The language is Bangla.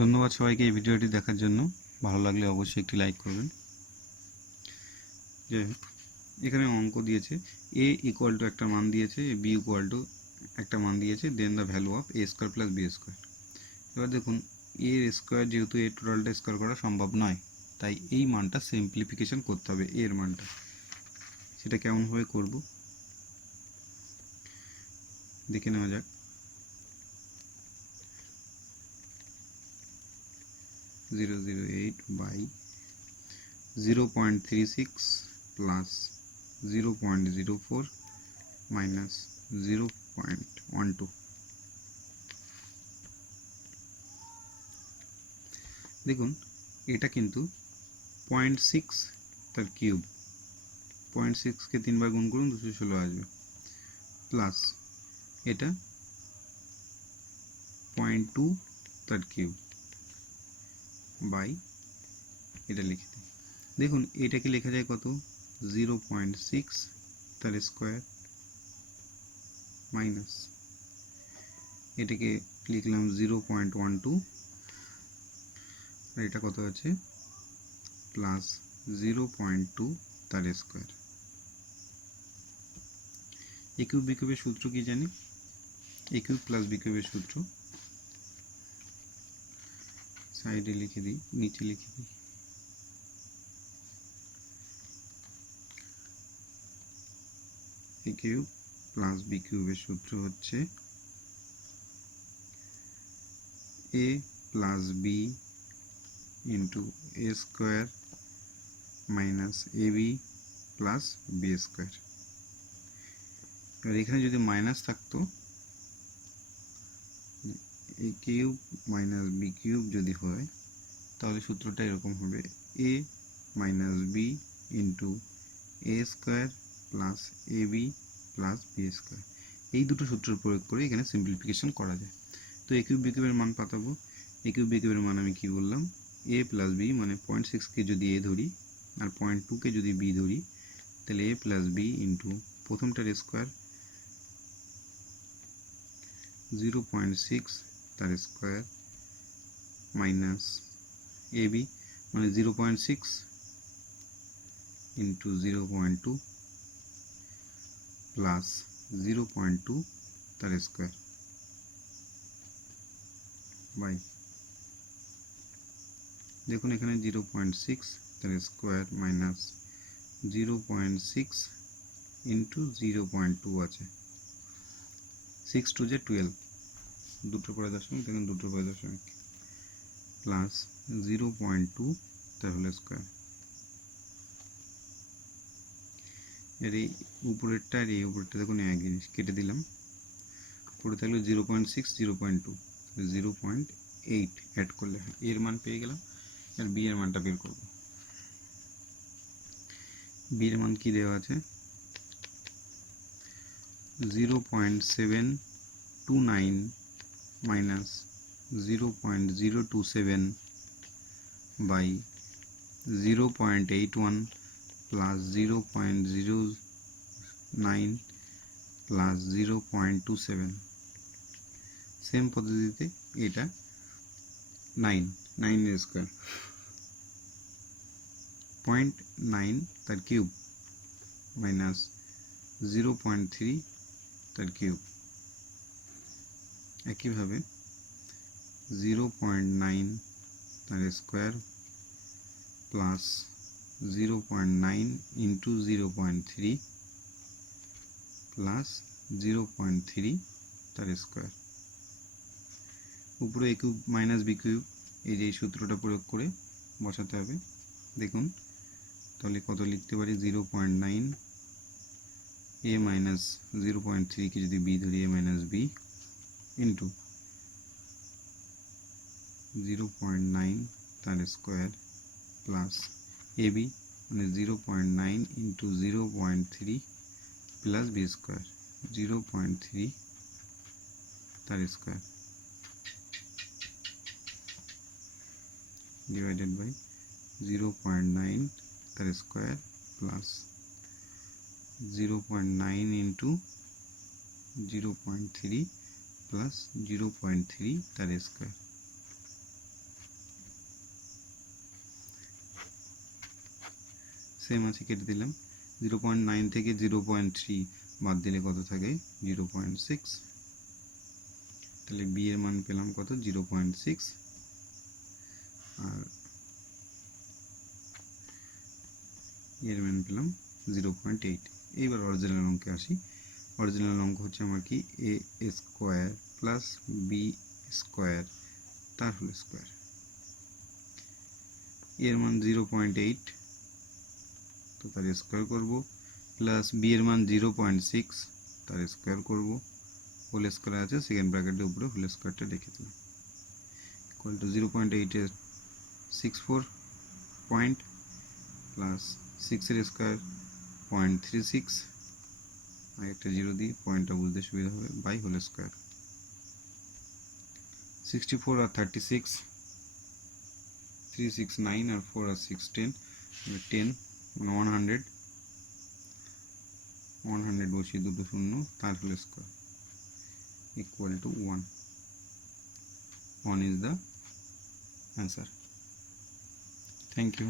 ধন্যবাদ সবাইকে এই ভিডিওটি দেখার জন্য। ভালো লাগলে অবশ্যই একটি লাইক করবেন। যাই হোক, এখানে অঙ্ক দিয়েছে a ইকুয়াল টু একটা মান দিয়েছে, b ইকুয়াল টু একটা মান দিয়েছে, then the value of a square plus b square. এবার দেখুন a স্কোয়ার যেহেতু a টোটালটা স্কোয়ার করা সম্ভব নয়, তাই এই মানটা সিম্পলিফিকেশন করতে হবে। এর মানটা সেটা কেমনভাবে করব দেখে নেওয়া যাক। 008 বাই 0.36 প্লাস 0.04 মাইনাস 0.12। দেখুন এটা কিন্তু 0.6 তার কিউব, 0.6কে 3 বার গুণ করুন 216 আসবে, প্লাস এটা 0.2 তার কিউব বাই এটা লিখে দিই। দেখুন এটাকে লেখা যায় কত, 0.6 তার স্কোয়ার মাইনাস এটাকে লিখলাম 0.12, আর এটা কত আছে প্লাস 0.2 তার স্কোয়ার। এ কিউব বি কিউবের সূত্র কি জানি, এ কিউব প্লাস বি কিউবের সূত্র সাইডে লিখে দিই, নিচে লিখে দিই। এ কিউব প্লাস বি কিউবের সূত্র হচ্ছে এ plus B into A square minus A B plus B square. এবার এখানে যদি মাইনাস থাকতো, এ কিউব মাইনাস বি কিউব যদি হয় তাহলে সূত্রটা এরকম হবে, এ minus B into A square plus A B plus B square. এই দুটো সূত্র প্রয়োগ করে এখানে সিম্পলিফিকেশন করা যায়। তো এ কিউব বি কিউবের মান পাতাবো। এ কিউব বি কিউবের মান আমি কি বললাম, এ প্লাস বি মানে 0.6কে যদি এ ধরি আর 0.2কে যদি বি ধরি, তাহলে এ প্লাস বি ইন্টু প্রথমটার স্কোয়ার 0.6 তার স্কোয়ার মাইনাস এ বি মানে 0.6 ইন্টু 0.2 প্লাস 0.2 তার স্কোয়ার বাই, দেখুন এখানে 0.6 তার স্কোয়ার মাইনাস 0.6 ইন্টু 0.2 আছে, 6 টু যে 12, দুটোর পরে দশমিক, দেখুন দুটোর পরে দশমিক, প্লাস 0.2 তার হোল স্কোয়ার। এর এই উপরেরটা আর এই উপরেরটা দেখুন এক জিনিস, কেটে দিলাম, পড়ে থাকলো 0.6 0.2 0.8 অ্যাড করলে হয়, এর মান পেয়ে গেলাম। আর বি এর মানটা বের করব। বি এর মান কি দেওয়া আছে, 0.729 minus 0.027 by 0.81 plus 0.09 plus 0.27। Same পদ্ধতিতে এটা 9 এর স্কোয়ার, 0.9 তার কিউব মাইনাস 0.3 তার কিউব, একইভাবে 0.9 তার স্কোয়ার প্লাস 0.9 ইন্টু 0.3 প্লাস 0.3 তার স্কোয়ার। উপরে এ কিউব মাইনাস বি কিউব, এই যে এই সূত্রটা প্রয়োগ করে বসাতে হবে। দেখুন তাহলে কত লিখতে পারি, 0.9 এ মাইনাস 0.3কে যদি বি ধরি, এ মাইনাস বি ইন্টু 0.9 তার স্কোয়ার প্লাস এ বি মানে 0.9 ইন্টু 0.3 প্লাস বি স্কোয়ার 0.3 তার স্কোয়ার ডিভাইডেড বাই 0.9 তার স্কোয়ার প্লাস 0.9 ইন্টু 0.3 প্লাস 0.3 তার স্কোয়ার। সেম আছে, কেটে দিলাম। 0.9 থেকে 0.3 বাদ দিলে কত থাকে? 0.6। তাহলে বি এর মান পেলাম কত? 0.6। আর এর মান পেলাম 0.8। এইবার অরিজিনাল অঙ্কে আসি। অরিজিনাল অঙ্ক হচ্ছে আমার কি? এ স্কোয়ার প্লাস বি স্কোয়ার তার হোল স্কোয়ার। এর মান 0.8, তো তার স্কোয়ার করব, প্লাস বি এর মান 0.6, তার স্কোয়ার করব, হোল স্কোয়ার আছে সেকেন্ড ব্র্যাকেটের উপরে হোল স্কোয়ারটা রেখে দিলাম, ইকুয়াল টু 0.8 এর 64 পয়েন্ট প্লাস 6 এর স্কোয়ার 0.36, আর একটা জিরো দিই পয়েন্টটা বুঝতে সুবিধা হবে, বাই হোল স্কোয়ার। 64 আর 36, 3 6 9 আর 4 আর 6 10, 10 মানে 100 বসিয়ে দুটো শূন্য তার whole square equal to 1 is the answer. Thank you.